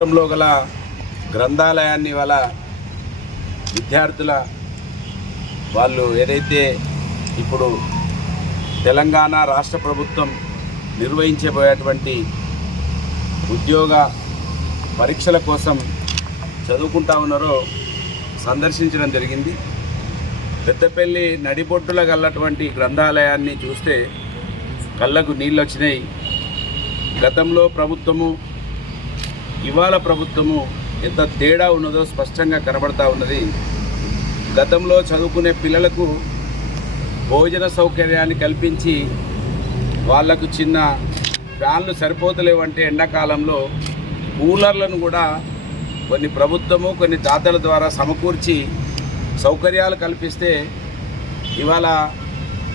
రాష్ట్రంలో గల గ్రంథాలయాన్ని వాళ్ళ విద్యార్థుల వాళ్ళు ఏదైతే ఇప్పుడు తెలంగాణ రాష్ట్ర ప్రభుత్వం నిర్వహించబోయేటువంటి ఉద్యోగ పరీక్షల కోసం చదువుకుంటా ఉన్నారో సందర్శించడం జరిగింది. పెద్దపల్లి నడిబొట్టుల గల్లటువంటి గ్రంథాలయాన్ని చూస్తే కళ్ళకు నీళ్ళు వచ్చినాయి గతంలో ప్రభుత్వము ఇవాళ ప్రభుత్వము ఎంత తేడా ఉన్నదో స్పష్టంగా కనబడతా ఉన్నది. గతంలో చదువుకునే పిల్లలకు భోజన సౌకర్యాన్ని కల్పించి వాళ్ళకు చిన్న ఫ్యాన్లు సరిపోతలేవంటే ఎండాకాలంలో కూలర్లను కూడా కొన్ని ప్రభుత్వము కొన్ని దాతల ద్వారా సమకూర్చి సౌకర్యాలు కల్పిస్తే ఇవాళ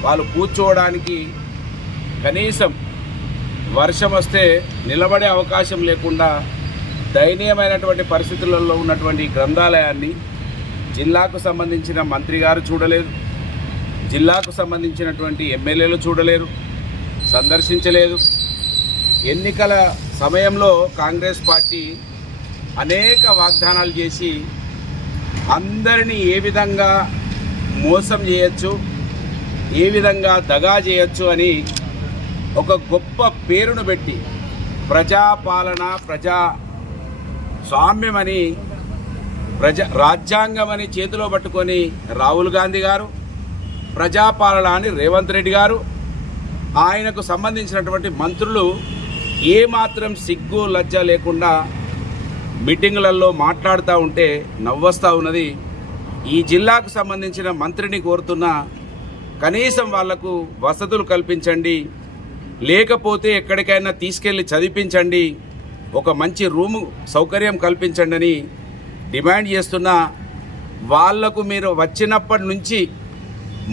వాళ్ళు కూర్చోవడానికి కనీసం వర్షం వస్తే నిలబడే అవకాశం లేకుండా దయనీయమైనటువంటి పరిస్థితులలో ఉన్నటువంటి గ్రంథాలయాన్ని జిల్లాకు సంబంధించిన మంత్రి గారు చూడలేదు జిల్లాకు సంబంధించినటువంటి ఎమ్మెల్యేలు చూడలేరు సందర్శించలేదు. ఎన్నికల సమయంలో కాంగ్రెస్ పార్టీ అనేక వాగ్దానాలు చేసి అందరినీ ఏ విధంగా మోసం చేయొచ్చు ఏ విధంగా దగా చేయొచ్చు అని ఒక గొప్ప పేరును పెట్టి ప్రజాపాలన ప్రజా స్వామ్యమని ప్రజ రాజ్యాంగమని చేతిలో పట్టుకొని రాహుల్ గాంధీ గారు ప్రజాపాలన అని రేవంత్ రెడ్డి గారు ఆయనకు సంబంధించినటువంటి మంత్రులు ఏమాత్రం సిగ్గు లజ్జ లేకుండా మీటింగులలో మాట్లాడుతూ ఉంటే నవ్వస్తూ ఉన్నది. ఈ జిల్లాకు సంబంధించిన మంత్రిని కోరుతున్న కనీసం వాళ్ళకు వసతులు కల్పించండి లేకపోతే ఎక్కడికైనా తీసుకెళ్ళి చదివించండి ఒక మంచి రూము సౌకర్యం కల్పించండి అని డిమాండ్ చేస్తున్న వాళ్ళకు మీరు వచ్చినప్పటి నుంచి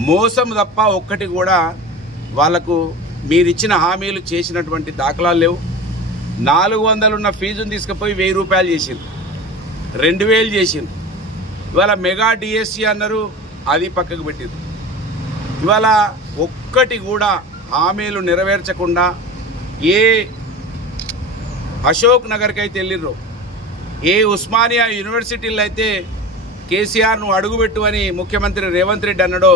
మోసం తప్ప ఒక్కటి కూడా వాళ్ళకు మీరిచ్చిన హామీలు చేసినటువంటి దాఖలాలు లేవు. నాలుగు వందలున్న ఫీజును తీసుకుపోయి వెయ్యి రూపాయలు చేసింది రెండు వేలు చేసింది ఇవాళ మెగా డిఎస్సి అన్నారు అది పక్కకు పెట్టింది ఇవాళ ఒక్కటి కూడా హామీలు నెరవేర్చకుండా ఏ అశోక్ నగర్కి అయితే వెళ్ళిర్రు. ఏ ఉస్మానియా యూనివర్సిటీలో అయితే కేసీఆర్ నువ్వు అడుగుపెట్టు అని ముఖ్యమంత్రి రేవంత్ రెడ్డి అన్నాడో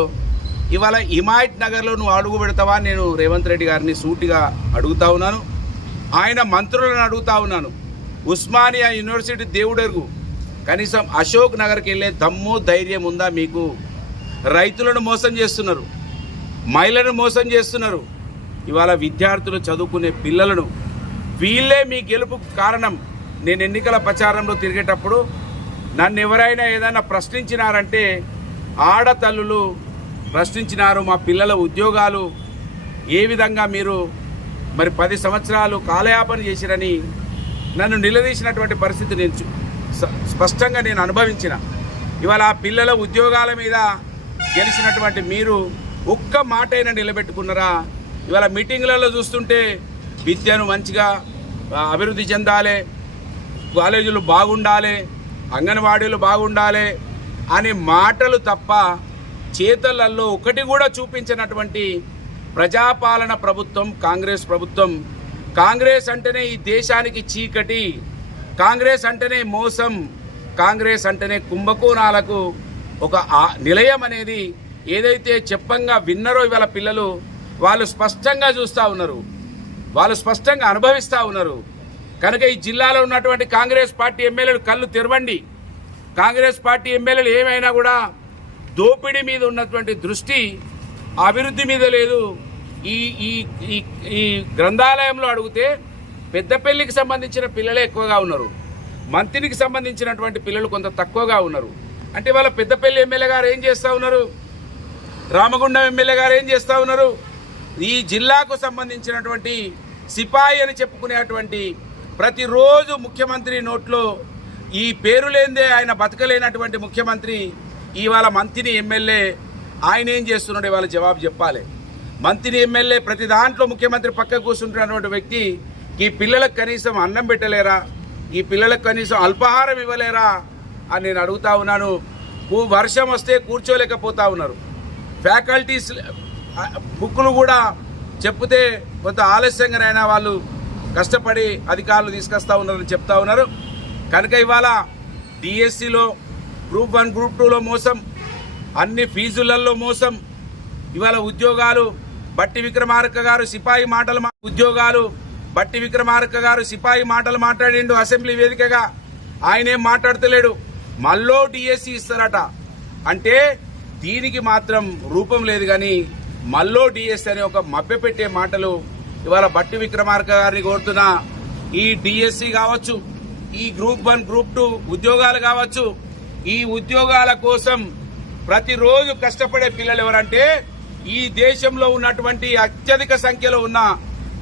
ఇవాళ హిమాయత్ నగర్లో నువ్వు అడుగు పెడతావా నేను రేవంత్ రెడ్డి గారిని సూటిగా అడుగుతా ఉన్నాను. ఆయన మంత్రులను అడుగుతా ఉన్నాను. ఉస్మానియా యూనివర్సిటీ దేవుడెరుగు. కనీసం అశోక్ నగర్కి వెళ్ళే దమ్ము ధైర్యం ఉందా మీకు? రైతులను మోసం చేస్తున్నారు. మహిళలను మోసం చేస్తున్నారు. ఇవాళ విద్యార్థులు చదువుకునే పిల్లలను వీళ్ళే మీ గెలుపు కారణం. నేను ఎన్నికల ప్రచారంలో తిరిగేటప్పుడు నన్ను ఎవరైనా ఏదైనా ప్రశ్నించినారంటే ఆడతల్లులు ప్రశ్నించినారు మా పిల్లల ఉద్యోగాలు ఏ విధంగా మీరు మరి పది సంవత్సరాలు కాలయాపన చేసిరని నన్ను నిలదీసినటువంటి పరిస్థితి నేను స్పష్టంగా నేను అనుభవించిన. ఇవాళ ఆ పిల్లల ఉద్యోగాల మీద గెలిచినటువంటి మీరు ఒక్క మాటైనా నిలబెట్టుకున్నారా? ఇవాళ మీటింగ్లలో చూస్తుంటే విద్యను మంచిగా అభివృద్ధి చెందాలి కాలేజీలు బాగుండాలి అంగన్వాడీలు బాగుండాలి అనే మాటలు తప్ప చేతలలో ఒకటి కూడా చూపించినటువంటి ప్రజాపాలన ప్రభుత్వం కాంగ్రెస్ ప్రభుత్వం. కాంగ్రెస్ అంటేనే ఈ దేశానికి చీకటి కాంగ్రెస్ అంటేనే మోసం కాంగ్రెస్ అంటేనే కుంభకోణాలకు ఒక నిలయం అనేది ఏదైతే చెప్పంగా విన్నారో ఇవాళ పిల్లలు వాళ్ళు స్పష్టంగా చూస్తూ ఉన్నారు. వాళ్ళు స్పష్టంగా అనుభవిస్తూ ఉన్నారు. కనుక ఈ జిల్లాలో ఉన్నటువంటి కాంగ్రెస్ పార్టీ ఎమ్మెల్యేలు కళ్ళు తెరవండి. కాంగ్రెస్ పార్టీ ఎమ్మెల్యేలు ఏమైనా కూడా దోపిడీ మీద ఉన్నటువంటి దృష్టి అభివృద్ధి మీద లేదు. ఈ ఈ ఈ గ్రంథాలయంలో అడిగితే పెద్దపల్లికి సంబంధించిన పిల్లలే ఎక్కువగా ఉన్నారు. మంత్రికి సంబంధించినటువంటి పిల్లలు కొంత తక్కువగా ఉన్నారు. అంటే వాళ్ళ పెద్దపల్లి ఎమ్మెల్యే గారు ఏం చేస్తూ ఉన్నారు? రామగుండం ఎమ్మెల్యే గారు ఏం చేస్తూ ఉన్నారు? ఈ జిల్లాకు సంబంధించినటువంటి సిపాయి అని చెప్పుకునేటువంటి ప్రతిరోజు ముఖ్యమంత్రి నోట్లో ఈ పేరు లేనిదే ఆయన బతకలేనటువంటి ముఖ్యమంత్రి ఇవాళ మంత్రిని ఎమ్మెల్యే ఆయన ఏం చేస్తున్నాడు ఇవాళ జవాబు చెప్పాలి. మంత్రి ఎమ్మెల్యే ప్రతి దాంట్లో ముఖ్యమంత్రి పక్క కూర్చుంటున్నటువంటి వ్యక్తి ఈ పిల్లలకు కనీసం అన్నం పెట్టలేరా? ఈ పిల్లలకు కనీసం అల్పాహారం ఇవ్వలేరా? అని నేను అడుగుతా ఉన్నాను. వర్షం వస్తే కూర్చోలేకపోతా ఉన్నారు. ఫ్యాకల్టీస్ బుక్కులు కూడా చెప్తే కొంత ఆలస్యంగానైనా వాళ్ళు కష్టపడి అధికారులు తీసుకొస్తా ఉన్నారని చెప్తా ఉన్నారు. కనుక ఇవాళ డిఎస్సిలో గ్రూప్ వన్ గ్రూప్ టూలో మోసం అన్ని ఫీజులలో మోసం ఇవాళ ఉద్యోగాలు బట్టి విక్రమార్క గారు సిపాయి మాటలు ఉద్యోగాలు బట్టి విక్రమార్క గారు సిపాయి మాటలు మాట్లాడిండు అసెంబ్లీ వేదికగా. ఆయనేం మాట్లాడతలేడు. మళ్ళో డిఎస్సి ఇస్తారట. అంటే దీనికి మాత్రం రూపం లేదు కానీ మల్లో డిఎస్సి అనే ఒక మభ్యపెట్టే మాటలు ఇవాళ బట్టి విక్రమార్క గారిని కోరుతున్నా ఈ డిఎస్సి కావచ్చు ఈ గ్రూప్ వన్ గ్రూప్ టూ ఉద్యోగాలు కావచ్చు ఈ ఉద్యోగాల కోసం ప్రతిరోజు కష్టపడే పిల్లలు ఎవరంటే ఈ దేశంలో ఉన్నటువంటి అత్యధిక సంఖ్యలో ఉన్న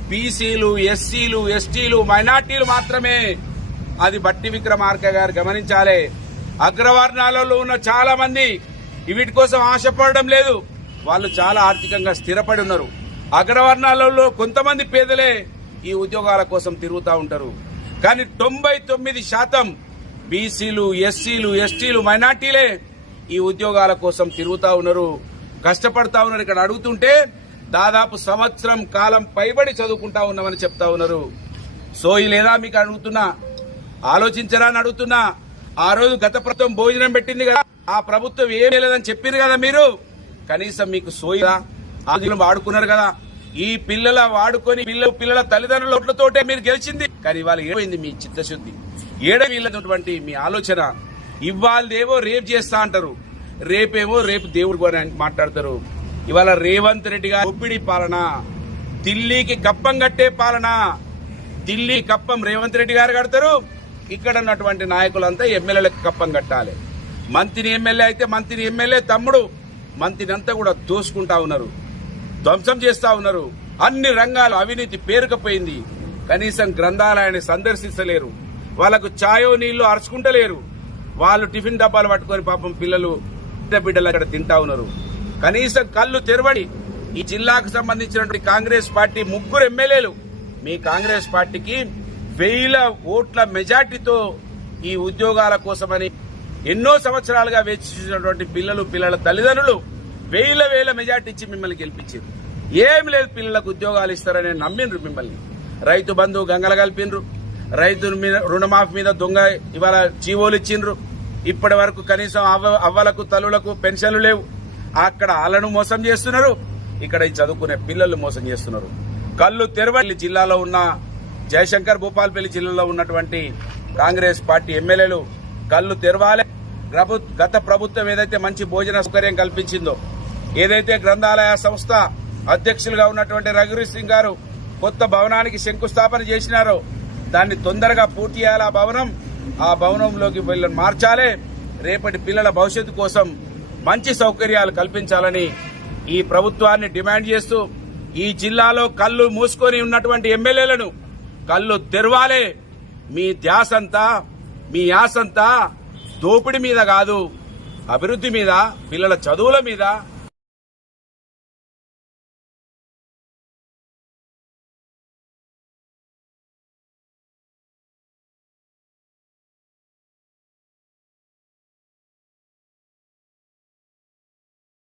బీసీలు ఎస్సీలు ఎస్టీలు మైనార్టీలు మాత్రమే అది బట్టి విక్రమార్క గారు గమనించాలి. అగ్రవర్ణాలలో ఉన్న చాలా మంది వీటి కోసం ఆశపడడం లేదు. వాళ్ళు చాలా ఆర్థికంగా స్థిరపడి ఉన్నారు. అగ్రవర్ణాలలో కొంతమంది పేదలే ఈ ఉద్యోగాల కోసం తిరుగుతూ ఉంటారు. కానీ తొంభై తొమ్మిది శాతం బీసీలు ఎస్సీలు ఎస్టీలు మైనార్టీలే ఈ ఉద్యోగాల కోసం తిరుగుతూ ఉన్నారు. కష్టపడతా ఉన్నారు. ఇక్కడ అడుగుతుంటే దాదాపు సంవత్సరం కాలం పైబడి చదువుకుంటా ఉన్నామని చెప్తా ఉన్నారు. సోయి లేదా మీకు అడుగుతున్నా? ఆలోచించరా అని అడుగుతున్నా? ఆ రోజు గత ప్రభుత్వం భోజనం పెట్టింది కదా. ఆ ప్రభుత్వం ఏం లేదని చెప్పింది కదా మీరు? కనీసం మీకు సోయిదా ఆదులు వాడుకున్నారు కదా. ఈ పిల్లల వాడుకొని పిల్లల పిల్లల తల్లిదండ్రుల ఓట్లతోటే మీరు గెలిచింది. కానీ ఇవాళ ఏమైంది మీ చిత్తశుద్ధి? ఏడ వీళ్ళటువంటి మీ ఆలోచన ఇవాళదేవో రేపు చేస్తా అంటారు. రేపేమో రేపు దేవుడు కూడా అని మాట్లాడతారు. ఇవాళ రేవంత్ రెడ్డి గారు ఒప్పిడి పాలన ఢిల్లీకి కప్పం కట్టే పాలన ఢిల్లీ కప్పం రేవంత్ రెడ్డి గారు కడతారు. ఇక్కడ ఉన్నటువంటి నాయకులంతా ఎమ్మెల్యేలకు కప్పం కట్టాలి. మంత్రి ఎమ్మెల్యే అయితే మంత్రి ఎమ్మెల్యే తమ్ముడు. మంత్రినంతా కూడా దోసుకుంటా ఉన్నారు. ధ్వంసం చేస్తా ఉన్నారు. అన్ని రంగాలు అవినీతి పేరుకపోయింది. కనీసం గ్రంథాలయాన్ని సందర్శించలేరు. వాళ్ళకు ఛాయో నీళ్ళు అరుచుకుంటలేరు. వాళ్ళు టిఫిన్ డబ్బాలు పట్టుకొని పాపం పిల్లలు బిడ్డలు అక్కడ తింటా ఉన్నారు. కనీసం కళ్ళు తెరవడి ఈ జిల్లాకు సంబంధించినటువంటి కాంగ్రెస్ పార్టీ ముగ్గురు ఎమ్మెల్యేలు మీ కాంగ్రెస్ పార్టీకి వేల ఓట్ల మెజార్టీతో ఈ ఉద్యోగాల కోసమని ఎన్నో సంవత్సరాలుగా వేచి చూసినటువంటి పిల్లలు పిల్లల తల్లిదండ్రులు వేల వేల మెజార్టీ ఇచ్చి మిమ్మల్ని గెలిపించారు ఏం లేదు పిల్లలకు ఉద్యోగాలు ఇస్తారని నమ్మిండ్రు మిమ్మల్ని. రైతు బంధు గంగల కలిపిండ్రు. రైతు మీద రుణమాఫీ మీద దొంగ ఇవాళ జీవోలు ఇచ్చిండ్రు. ఇప్పటి వరకు కనీసం అవ్వ అవ్వలకు తల్లులకు పెన్షన్లు లేవు. అక్కడ వాళ్ళను మోసం చేస్తున్నారు. ఇక్కడ చదువుకునే పిల్లలు మోసం చేస్తున్నారు. కళ్ళు తెరవల్లి జిల్లాలో ఉన్న జయశంకర్ భూపాల్పల్లి జిల్లాలో ఉన్నటువంటి కాంగ్రెస్ పార్టీ ఎమ్మెల్యేలు కళ్ళు తెరవాలి. గత ప్రభుత్వం ఏదైతే మంచి భోజన సౌకర్యం కల్పించిందో ఏదైతే గ్రంథాలయ సంస్థ అధ్యక్షులుగా ఉన్నటువంటి రఘువీర్ సింగ్ గారు కొత్త భవనానికి శంకుస్థాపన చేసినారో దాన్ని తొందరగా పూర్తి చేయాలి ఆ భవనం. ఆ భవనంలోకి వీళ్ళని మార్చాలి. రేపటి పిల్లల భవిష్యత్తు కోసం మంచి సౌకర్యాలు కల్పించాలని ఈ ప్రభుత్వాన్ని డిమాండ్ చేస్తూ ఈ జిల్లాలో కళ్ళు మూసుకొని ఉన్నటువంటి ఎమ్మెల్యేలను కళ్ళు తెరవాలే. మీ ధ్యాసంతా మీ యాసంతా దోపిడి మీద కాదు అభివృద్ధి మీద పిల్లల చదువుల మీద